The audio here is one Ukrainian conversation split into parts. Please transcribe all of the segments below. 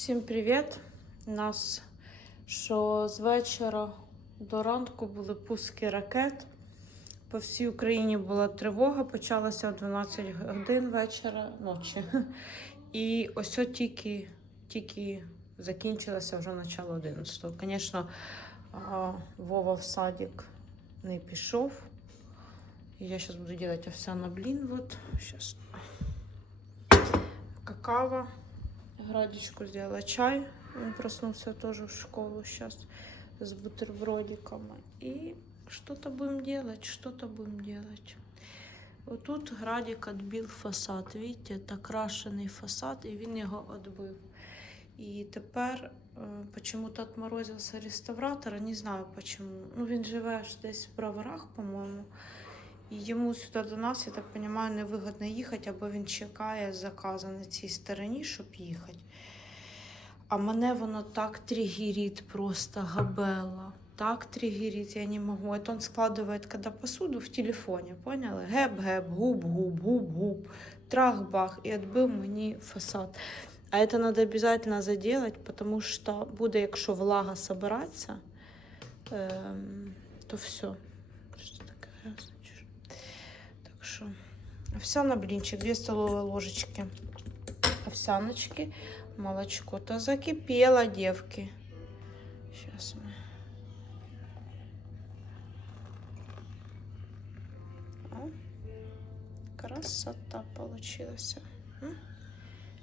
Всім привіт! У нас що з вечора до ранку були пуски ракет. По всій Україні була тривога, почалася о 12 годин вечора ночі. І ось от тільки, тільки закінчилося вже начало 11. Звісно, Вова в садик не пішов. Я зараз буду робити овсяна блін. Вот. Какао. Градичку сделала чай. Он проснулся тоже в школу сейчас с бутербродиком. И что-то будем делать, что-то будем делать. Вот тут Градик отбил фасад. Видите, это крашений фасад, і він його відбив. І тепер е, почему-то отморозився реставратор, не знаю почему. Ну, він живе десь в броварах, по-моєму. І йому сюди до нас, я так розумію, невигодно їхати, або він чекає заказу на цій стороні, щоб їхати. А мене воно так тригерить просто габела. Так тригерить, я не могу. Это он складывает, когда посуду в телефоне, поняли? Геп-геп, губ-губ, губ-губ, трах-бах, і відбив мені фасад. А это надо обязательно заделать, потому что буде, якщо влага собиратися, ем, то все. Що це таке грязне? Так овсяна блинчик, 2 столовые ложечки овсяночки, молочко-то закипело, девки. Сейчас мы. Красота получилась.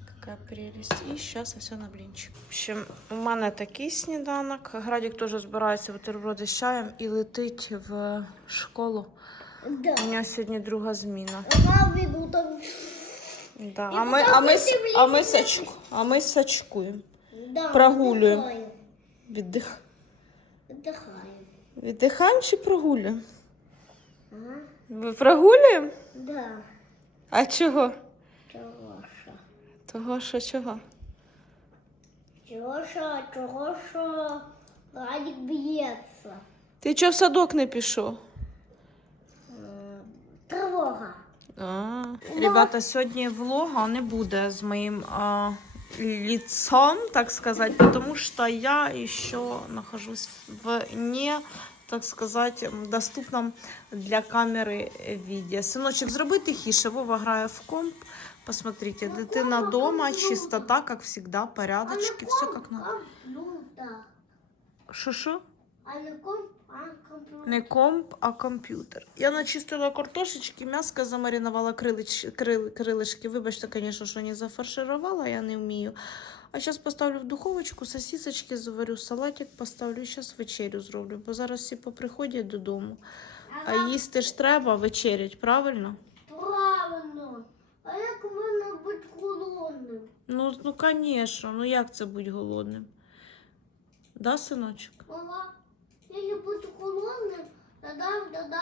Какая прелесть. І зараз все на блінчик. В общем, у мене такий сніданок. Градік теж збирається бутерброди з чаєм і летить в школу. Да. У нього сьогодні друга зміна. Да. А ми, а, ми, с- а, ми сачку, а ми сачкуємо. Да, Прогулюємо. Віддихаю. Віддих... Віддихаю. Віддихаємо чи прогулюємо? Ага. Ви прогулюємо? Да. А чого? Чого що? Того, що чого? Чого що? Чого що? Радік б'ється. Ти чого в садок не пішов? М, Тривога. А, ребята, сьогодні влога не буде з моїм а, лицом, так сказать, потому что я еще нахожусь в не, так сказать, доступном для камери відео. Синочок, зроби тихіше, Вова грає в комп. Посмотрите, дитина дома, чистота, как всегда, порядочки, все как надо. Комп'ютер. Не комп, а комп'ютер. Я начистила картошечки, м'яско замаринувала крилич, крил, крилишки. Вибачте, звісно, що не зафарширувала, я не вмію. А зараз поставлю в духовочку, сосисочки заварю, салатик поставлю, зараз вечерю зроблю, бо зараз всі поприходять додому. А їсти ж треба вечерять, правильно? Правильно. А як можна бути голодним? Ну, ну, звісно, ну як це бути голодним? Да, синочок? Мама, якщо бути голодним, тоді, тоді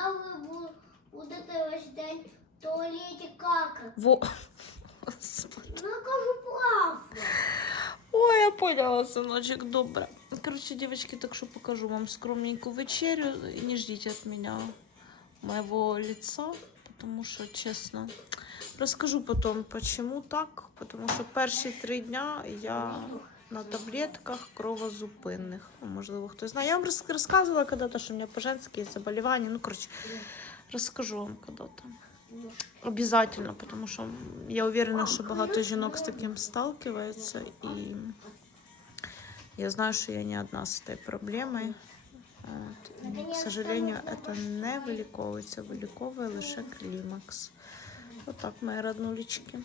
ви будете весь день в туалеті какати. Во... Ну, я кажу правду. Ой, я поняла, сыночек, добре. Короче, девочки, так что покажу вам скромненькую вечерю. И не ждите от меня моего лица, потому что, честно, расскажу потом, почему так. Потому что перші три дня я на таблетках кровозупинних. Ну, Можливо, хтось знає. Я вам роз- розказувала когда-то, що у мене по-женськи є заболівання. Ну, короче, розкажу вам когда-то. Обязательно, потому что я уверена, что багато жінок з таким сталкиваются, і я знаю, що я не одна з цією проблемою. К сожалению, это не виліковується, виліковує лише клімакс. Вот так, мої роднулечки.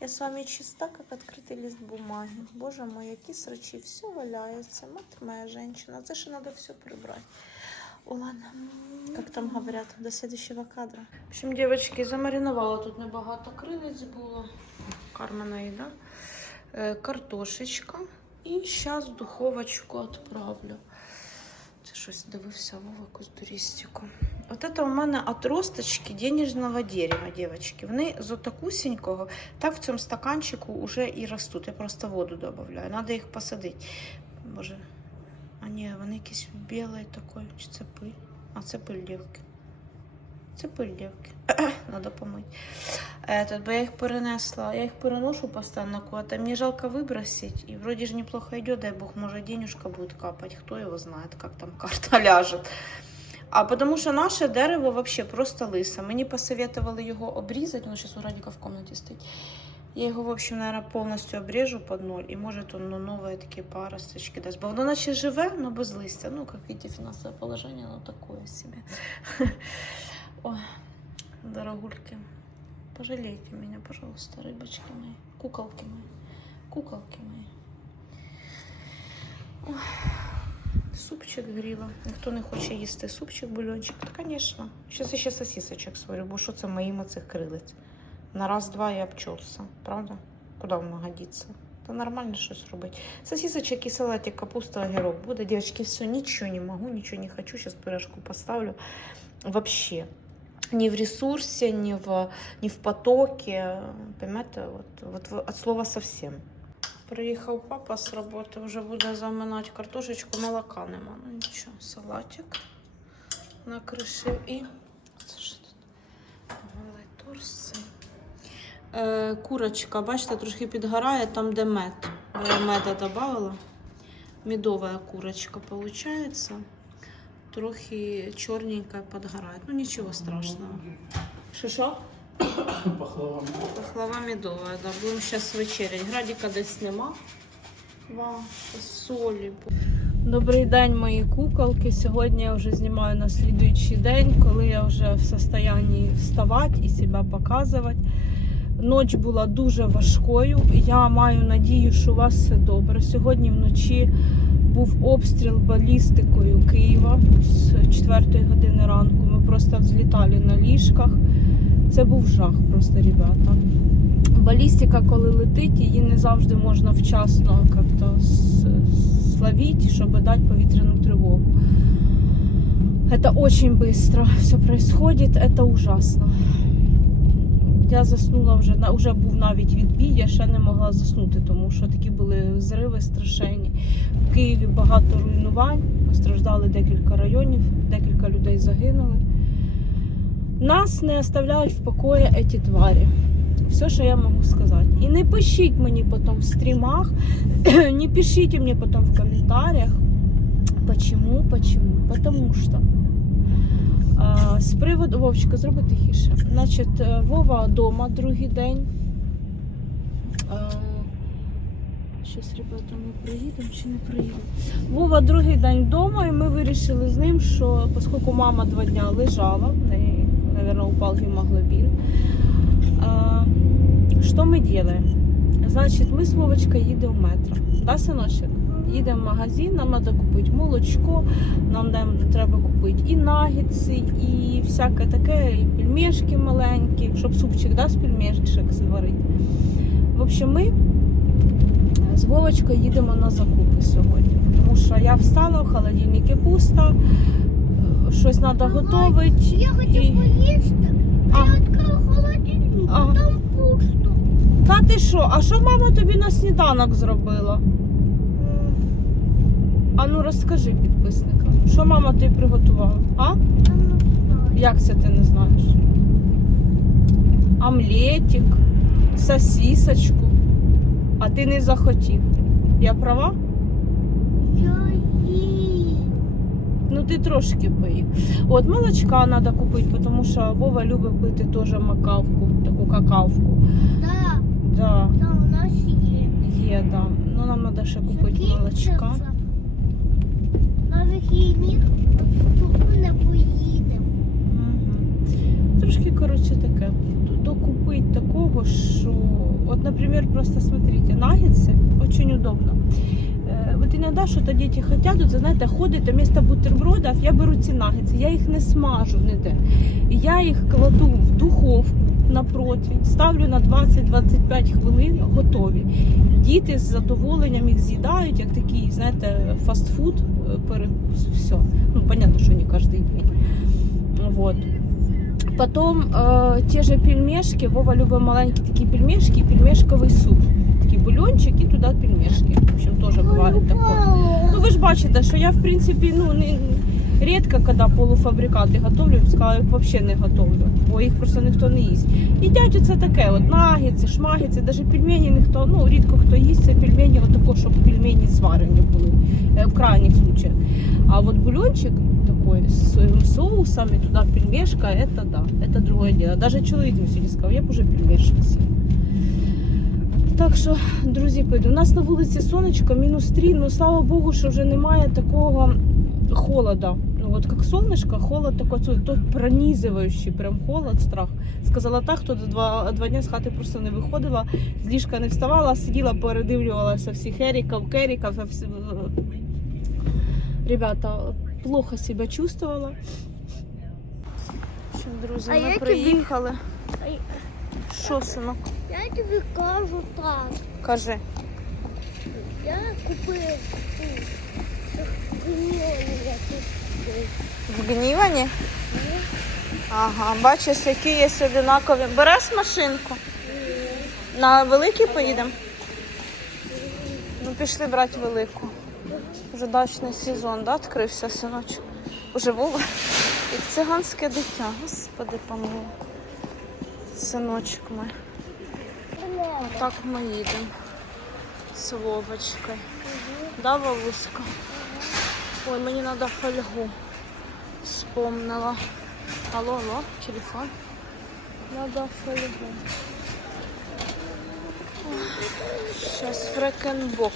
Я с вами чиста, как открытый лист бумаги. Боже мой, які срачі, все валяється. Мать моя женщина, це ще надо все прибрать. О, ладно. Как там говорят, до следующего кадра. В общем, девочки, замариновала тут небагато крилиць було. Кармана да? Е, Картошечка. І зараз духовочку відправлю. Це щось дивився Вова якусь туристику. От це у мене отросточки денежного дерева, девочки. Вони з отакусінького, так в цьому стаканчику вже і ростуть. Я просто воду додаю. Треба їх посадити. Може. А ні, вони якісь білий такий, чи це пиль? А це пиль, дівки. Це пиль, дівки. Надо помити. Этот, бо я їх перенесла. Я їх переношу постоянно куда-то. Мені жалко выбросить. И вроде же неплохо идет. Дай бог, может, денежка будет капать. Кто его знает, как там карта ляжет. А потому що наше дерево вообще просто лисе. Мені посоветовали його обрізати. Воно зараз у Радіка в комнаті стоїть. Я його, в общем, наверное, повністю обрежу під ноль. І може он ну, нові такі паросточки дасть. Бо воно наче живе, но без листя. Ну, как видите, фінансове положення, ну такое себе. Ой, дорогульки. Пожалейте меня, пожалуйста, рыбочки мои, куколки мои, куколки мои. Ой, супчик гріла. Ніхто не хоче їсти супчик, бульончик. Та, звісно. Зараз ще сосисочок сварю, бо що це моїм оцих крилиць. На раз-два я обчелся, правда? Куди воно годиться? Та нормально щось робити. Сосисочок і салатик, капуста, огірок. Буде, девочки, все, нічого не можу, нічого не хочу. Зараз пирожку поставлю. Вообще. Ни в ресурсе, ни в, ни в потоке. Понимаете, вот, вот от слова совсем. Приїхав папа з роботи, вже буде заминати картошечку, молока нема. Ну нічого, салатик накришив і. Це що тут? Голий торс. Е, курочка, бачите, трошки підгорає там, де мед. Бо я меда додавала. Медова курочка виходить. Трохи чорненька підгорає. Ну нічого страшного. Що? Пахлава. Пахлава медова, да. Будемо зараз вечерять. Градіка десь нема. Ва, солі. Добрий день, мої куколки. Сьогодні я вже знімаю на слідуючий день, коли я вже в состоянні вставати і себе показувати. Ноч була дуже важкою. Я маю надію, що у вас все добре. Сьогодні вночі був обстріл балістикою Києва з 4 години ранку. Ми просто взлітали на ліжках. Це був жах просто, ребята. Балістика, коли летить, її не завжди можна вчасно як-то словити, щоб дати повітряну тривогу. Это очень быстро все происходит, это ужасно. Я заснула вже, вже був навіть відбій, я ще не могла заснути, тому що такі були зриви страшенні. В Києві багато руйнувань, постраждали декілька районів, декілька людей загинули. Нас не оставляють в покої эти твари. Все, що я можу сказати. І не пишіть мені потім в стрімах, не пишіть мені потім в коментарях. Почему, почему? Потому что з приводу Вовчика, зроби тихіше. Значить, е, Вова вдома другий день. Щось, ребята, ми приїдемо чи не приїдемо? Вова другий день вдома, і ми вирішили з ним, що оскільки мама два дня лежала, в неї, мабуть, упав гемоглобін. Що ми робимо? Значить, ми з Вовочкою їдемо в метро. Да, синочок? Їдемо в магазин, нам треба купити молочко, нам треба купити і нагетси, і всяке таке, і пельмешки маленькі, щоб супчик да, з пельмешок зварити. В общем, ми з Вовочкою їдемо на закупи сьогодні. Тому що я встала, в холодильнику пусто, щось треба готувати. Я хочу І- поїсти, а А. я відкрила холодильник, Ага. там пусто. Та ти що? А що мама тобі на сніданок зробила? М, А ну розкажи підписникам, що мама тобі приготувала? А? Як це ти не знаєш? Омлетик, сосисочку. А ти не захотів. Я права? Ну ти трошки поїв. От молочка треба купити, тому що Вова любить пити теж макавку, таку какавку. Да, Да, да, у нас є. є, да. Ну нам треба ще купити молочка. Закінчився. в не поїдемо. Мгм. Трошки, коротше, таке. Докупить такого, що. От, наприклад, просто смотрите, наггетсы очень удобно. Е, Вот иногда что-то дети хотят, вот, знаете, ходят, а вместо бутербродов я беру ці наггетси, я їх не смажу ніде. Я їх кладу в духовку на противень, ставлю на 20-25 хвилин, готові. Діти з задоволенням їх з'їдають, як такий, знаєте, фастфуд, е, все. Ну, понятно, що не кожен день. Вот. Потом э, те же пельмешки. Вова любит маленькие такие пельмешки, и пельмешковый суп Такий бульончик і туди пельмешки. В общем, теж буває такое. Ну ви ж бачите, що я в принципі ну не Рідко, коли полуфабрикати готовлю, сказала, їх взагалі не готовлю, бо їх просто ніхто не їсть. Їдять оце таке, от нагіці, шмагіці, навіть пельмені ніхто, ну рідко хто їсть це пельмені, от тако, щоб пельмені зварені були е, в крайніх случаях. А вот бульончик такой с своим соусом и туда пельмешка, это да, это другое дело. Даже чоловік мені сьогодні сказав, я б уже пельмешок съел. Так що, друзі, пойду. У нас на вулиці сонечко, мінус 3, ну слава Богу, що вже немає такого холода. Ну, от як сонечко, холод такой, це то пронизуючий, прям холод, страх. Сказала так, хто два, два дня з хати просто не виходила, з ліжка не вставала, сиділа, передивлювалася всіх еріків, керіків. Ребята, плохо себя чувствовала. Общем, друзі, А ми приїхали. Що, синок? Я тобі кажу так. Кажи. Я купив гнілі В гнівані? Ага, бачиш, які є одинакові. Береш машинку? На великий поїдемо? Ну, пішли брати велику. Вже дачний сезон, да, відкрився синочок. Уже Вова. Як циганське дитя. Господи помилуй. Синочок мой. Так ми їдемо з Вовочкою. Да, Вовуська? Ой, мені треба фольгу. Вспомнила. Алло, алло, телефон. Надо фольгу. Сейчас фрекенбок.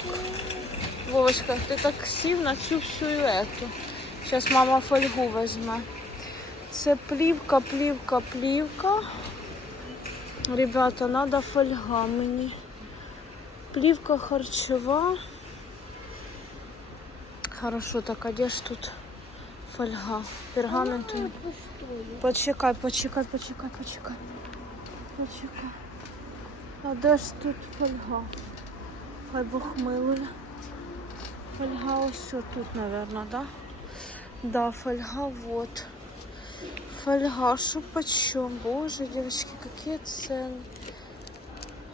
Вовочка, ти так сів на цю всю эту. Сейчас мама фольгу возьме. Це плівка, плівка, плівка. Ребята, надо фольга мені. Плівка харчова. Хорошо, так, а де ж тут фольга? Пергаменту. Почекай, почекай, почекай, почекай. Почекай. А де ж тут фольга? Хай Бог милує. Фольга ось тут, наверное, да? Да, фольга вот. Фольга, что почем? Боже, девочки, какие цены.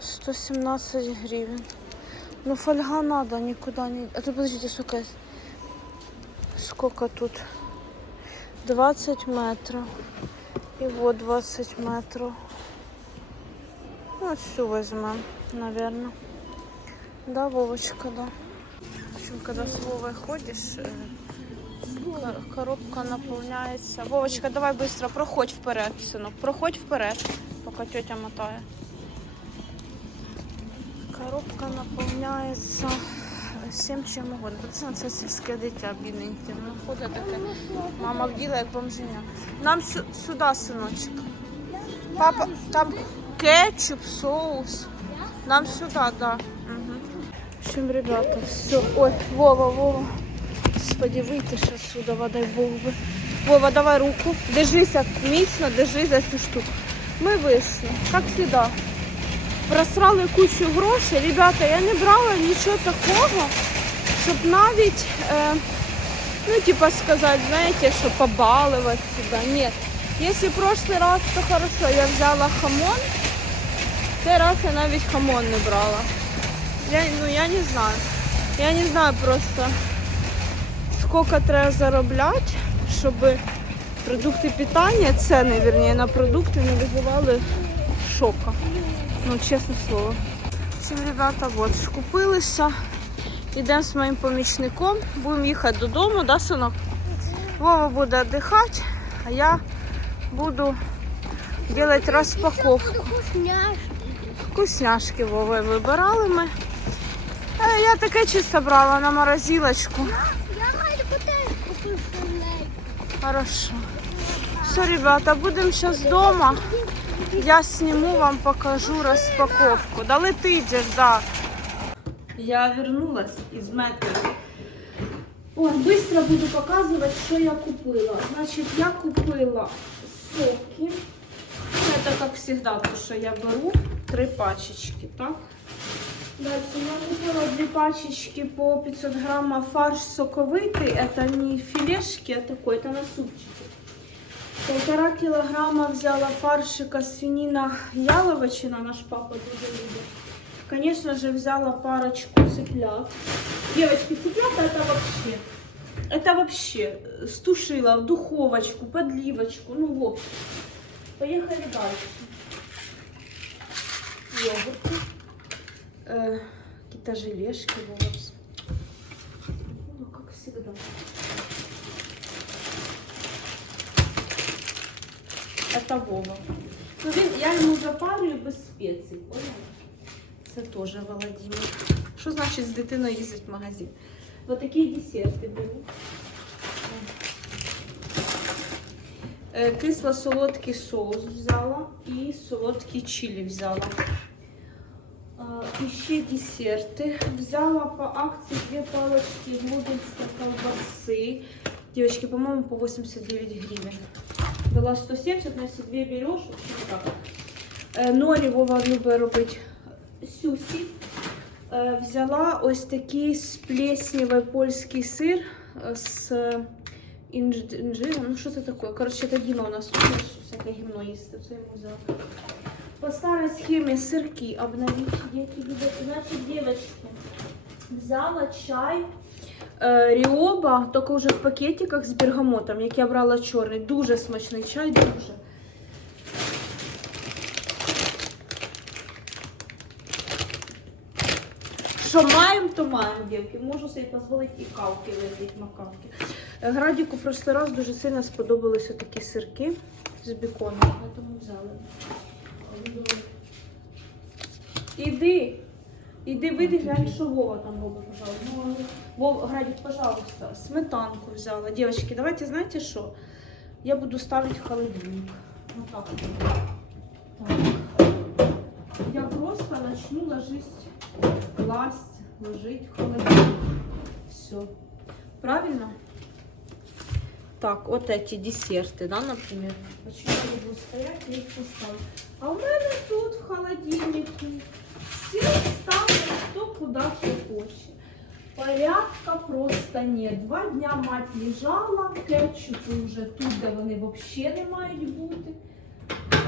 117 гривен. Ну, фольга надо, никуда не... А то подождите, сколько... Сколько тут? 20 метров. И вот 20 метров. Ну, вот всю возьмем, наверное. Да, Вовочка, да. В общем, когда с Вовой ходишь, э, коробка наполняется. Вовочка, давай быстро, проходь вперед, сынок. Проходь вперед, пока тетя мотает. Коробка наповняється всім чим угодно. Це, це сільське дитя бідненьке. Воно ходить таке. Мама вділа як бомженя. Нам сю- сюди, синочок. Папа, там кетчуп, соус. Нам сюди, так. Да. Угу. В ребята, все. Ой, Вова, Вова. Господи, вийти ж отсюда, дай Бог. Вова, давай руку. Держися міцно, держи за цю штуку. Ми вийшли, як завжди просрали кучу грошей. Ребята, я не брала нічого такого, щоб навіть, е, ну, типа сказати, знаєте, що побалувати себе. Ні. Якщо прошлый раз, то хорошо, я взяла хамон, цей раз я навіть хамон не брала. Я, ну, я не знаю. Я не знаю просто, скільки треба заробляти, щоб продукти питання, ціни, вернее, на продукти не визивали шока. Ну, чесне слово. Всім, ребята, от, скупилися. Йдемо з моїм помічником. Будемо їхати додому, да, синок? Вова буде віддихати, а я буду робити розпаковку. Вкусняшки. Вова вибирали ми. Е, Я таке чисто брала на морозилочку. Я маю теж купив філей. Хорошо. Все, ребята, будемо зараз вдома. Я сниму вам, покажу распаковку. Да ты идешь, да. Я вернулась из метро. Ой, быстро буду показывать, что я купила. Значит, я купила соки. Это, как всегда, то, что я беру. Три пачечки, так? Дальше я купила две пачечки по 500 граммов фарш соковитый. Это не филешки, а такой, это на супчики. Полтора килограмма взяла фаршика свинина яловичина, наш папа дуже любит. Конечно же, взяла парочку цыплят. Девочки, цыплята это вообще. Это вообще э, стушила в духовочку, подливочку, ну в общем. Поехали дальше. Йогурты. Э, какие-то желешки. Вот. Ну, как всегда. Это Вова. Ну, він, я йому запарюю без спецій, поняла? Це теж Володимир. Що значить з дитиною їздить в магазин? Ось такі десерти беру. Кисло-солодкий соус взяла і солодкий чилі взяла. Ще десерти. Взяла по акції дві палочки гудинська колбаси. Девочки, по-моему, по 89 гривен. Была 170, но если две берешь, в общем так. Е, Норі Вова любить сюсі. Взяла ось такий з польський сир з інж- інжиром. Ну що це таке? Коротше, це гімно у нас всяке гімно їсти. Це йому взяла. По старой схеме сырки обновить. Дети любят. Значит, девочки, взяла чай. Е, Ріоба, тільки вже в пакетиках з бергамотом, як я брала чорний. Дуже смачний чай, дуже. Що маємо, то маємо, дівки. Можу собі дозволити і кавки випити, макавки. Е, Градіку просто раз дуже сильно сподобалися такі сирки з беконом. Я тому взяли. Іди. Іди, вийди, глянь, що Вова там робить, пожалуйста. Вов, Градик, пожалуйста, сметанку взяла. Девочки, давайте, знаете что? Я буду ставить в холодильник. Вот так. так. Я просто начну ложить, класть, ложить в холодильник. Все. Правильно? Так, вот эти десерты, да, например. Почему они будут стоять, я их поставлю. А у меня тут в холодильнике все ставлю, кто куда что хочет. Порядка просто нет. Два дня мать лежала, кетчупи вже тут, де вони взагалі не мають бути.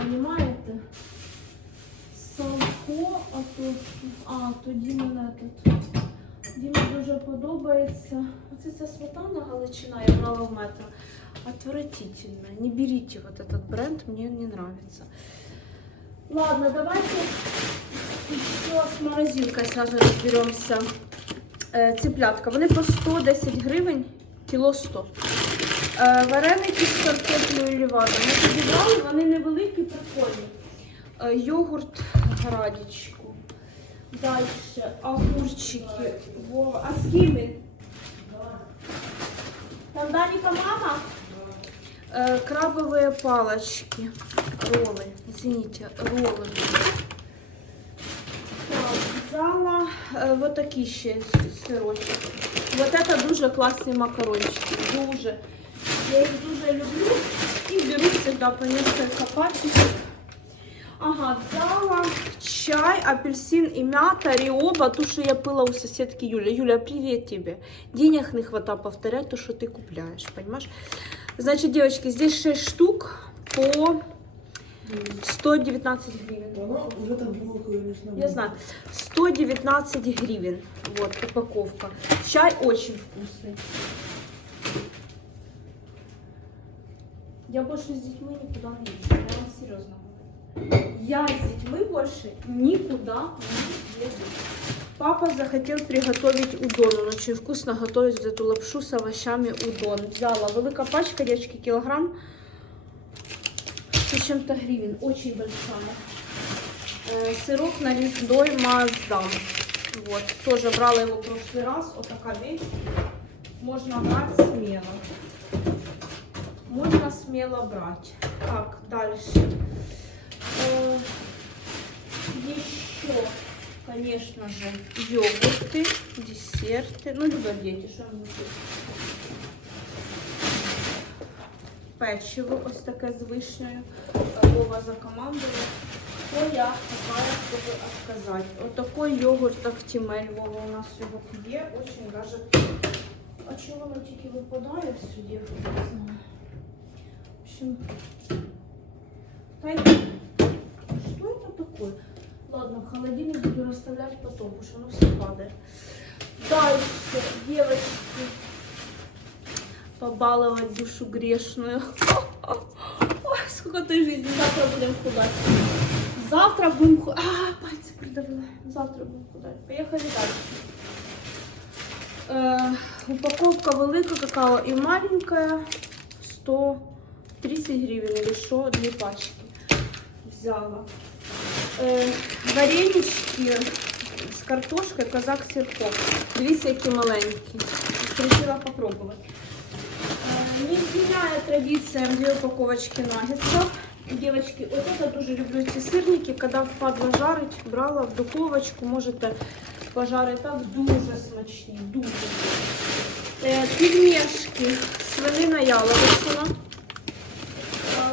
Понимаєте? Салко, а то, а, то Діма тут. Дімі дуже подобається. Оце ця сметана Галичина, я брала в метро. Отвратительно. Не берите вот этот бренд, мне не нравится. Ладно, давайте еще с морозилкой сразу разберемся. Е, Циплятка. Вони по 110 гривень, кіло 100. Е, Вареники з картоплею лівадом. Ми підібрали, вони невеликі, прикольні. Е, Йогурт градічку. Далі огурчики. Вова. А з ким він? Там Даніка мама? Е, Крабовые палочки. Роллы. Извините, роллы. Так, взяла е, вот такі ще с- сирочки. Вот это дуже класні макарончики. Дуже. Я їх дуже люблю і беру всегда по несколько пачечек. Ага, взяла чай, апельсин и мята, риоба, ту, что я пила у соседки Юли. Юля, привет тебе. Денег не хватает повторять то, что ты купляешь, понимаешь? Значит, девочки, здесь 6 штук по 119 гривен. Воно вже там було, Я знаю. 119 гривен. Вот, упаковка. Чай очень вкусный. Я больше с детьми никуда не еду. Я вам серьезно говорю. Я с детьми больше никуда не еду. Папа захотел приготовить удон. Он очень вкусно готовит вот эту лапшу с овощами удон. Взяла велика пачка, девочки, килограмм. С чем-то гривен. Очень большая. Э, Сырок нарезной Маздам. Вот, тоже брала его в прошлый раз. Вот такая вещь. Можно брать смело. Можно смело брать. Так, дальше. Э, Еще, конечно же, йогурты, десерты. Ну, любят дети, что они. Печиво ось таке з вишнею. Вова закомандував. То я чтобы отказать. Вот такой йогурт Актимель Вова у нас його п'є. Очень даже... А чого воно тільки випадає сюди? Я не знаю. В общем... Та й... Что это такое? Ладно, в холодильник буду расставлять потом, потому что оно все падает. Дальше, девочки побаловать душу грешную. Ой, сколько той жизни. Завтра будем худать. Завтра будем худать. А, пальцы придавила. Завтра будем худать. Поехали дальше. Э, упаковка велика какао и маленькая. 130 гривен или что, две пачки. Взяла. Э, варенички з картошкою казак сирком. Дивіться, які маленькі. Хотіла попробувати. Е, Не изменяя традициям две упаковочки наггетсов. Девочки, вот это тоже люблю эти сырники, когда впадло жарить, брала в духовочку, можете пожарити так дуже смачні, дуже. Е, Пельмешки, свинина яловичина.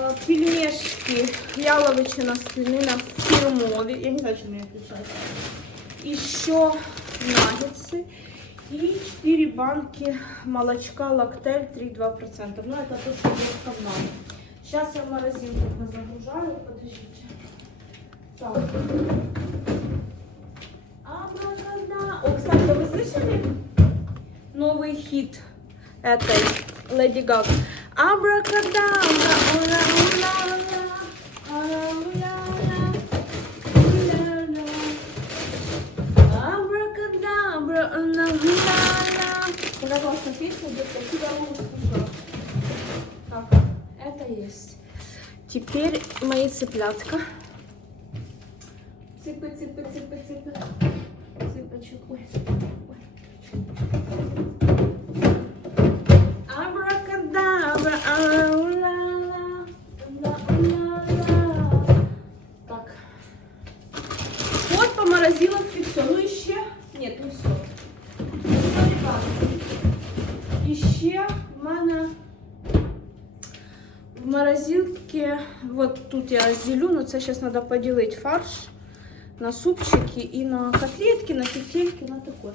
Е, Пельмешки, яловичина, свинина фирмові. Я не знаю, чем я отличаюсь. Еще наггетсы. И 4 банки молочка лактель 3,2%. Ну, это то, что я сказала. Сейчас я в морозилку загружаю. Подождите. Так. Абракадабра. О, кстати, вы слышали новый хит этой Леди Гага? Абракадабра. ура-ура-ра, ура-ура-ра, Теперь мои цыплятка. Тут я разделю, но це сейчас надо поделить фарш на супчики и на котлетки, на петельки, на такое.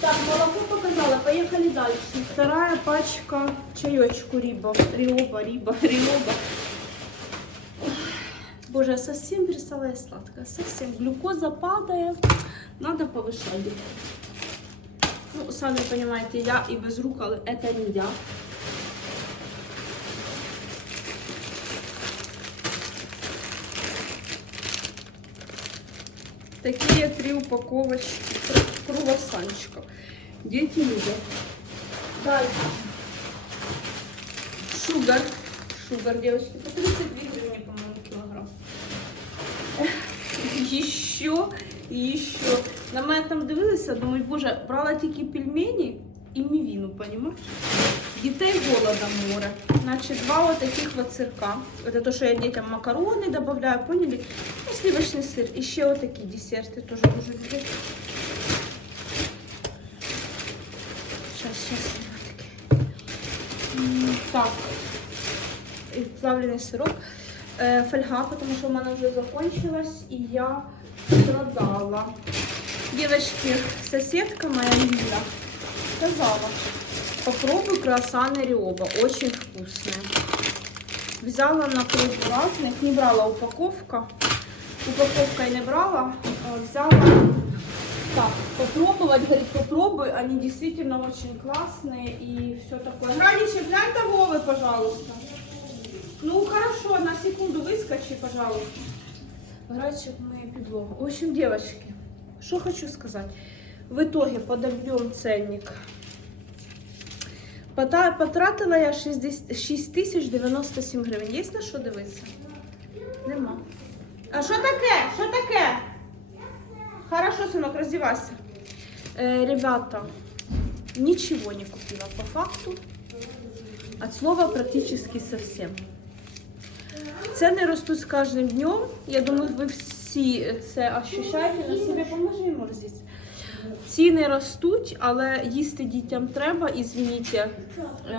Так, молоко показала, поехали дальше. Вторая пачка чаечку Риба, Риоба, Риба, Риоба. Боже, я совсем перестала я сладкое, совсем. Глюкоза падает, надо повышать. Ну, сами понимаете, я и без рук, але это не я. Такие три упаковочки кру- круассанчиков. Дети любят. Дальше. Шугар. Шугар, девочки, по 32 гривны, по-моему, килограмм. Еще, еще. На мене там дивилися, думаю, боже, брала тільки пельмені і мівіну, понімаєш? Дітей голодом море. Значить, два вот таких вот сирка. Это то, що я дітям макарони добавляю, поняли? Ну, сливочний сир. І ще отакі десерти теж дуже люблю. Сейчас, сейчас. Так. І плавлений сирок. Е, фольга, потому что у мене вже закончилась, и я продала. Девочки, соседка моя Лиля сказала, попробуй круассаны Риоба, очень вкусные. Взяла на пробу разных, не брала упаковка, упаковкой не брала, а взяла так, попробовать, говорит, попробуй, они действительно очень классные и все такое. Граничек, глянь того пожалуйста. Ну, хорошо, на секунду выскочи, пожалуйста. Грачик моей підлогу. В общем, девочки, что хочу сказать. В итоге подобьем ценник. Потратила я 60 6097 гривень. Є на що дивитися? Нема. А що таке? Що таке? Хорошо, сынок, раздевайся. Э, ребята, ничего не купила по факту. От слова практически совсем. Ціни ростуть з кожним днем. Я думаю, ви всі це ощущаєте на себе. Поможи йому роздіти. Ціни ростуть, але їсти дітям треба. І звініть,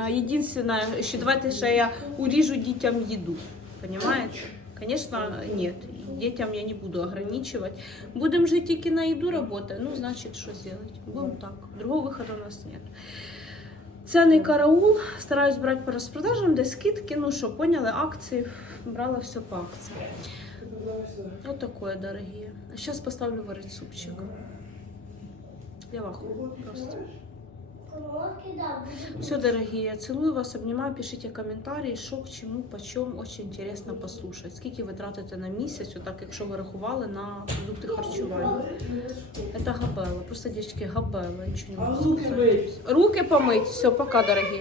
єдине, що давайте ще я уріжу дітям їду. Понимаете? Конечно, нет. Детям я не буду ограничивать. Будем жить тільки на еду работая, ну, значит, что сделать? Будем так. Другого выхода у нас нет. Ценний караул. Стараюсь брати по розпродажам, де скидки. Ну що, поняли, акції. Брала все по акції. Дорогие. А сейчас поставлю варить супчик. Я ваху просто. Все, дорогие, я целую вас, обнимаю, пишите коментарі, що к чому, почем, очень интересно послушать. Скільки ви тратите на місяць, отак, якщо ви рахували на продукти харчування. Это габела, просто, дівчатки, габела, нічого не можу руки помить. Руки помыть, все, пока, дорогие.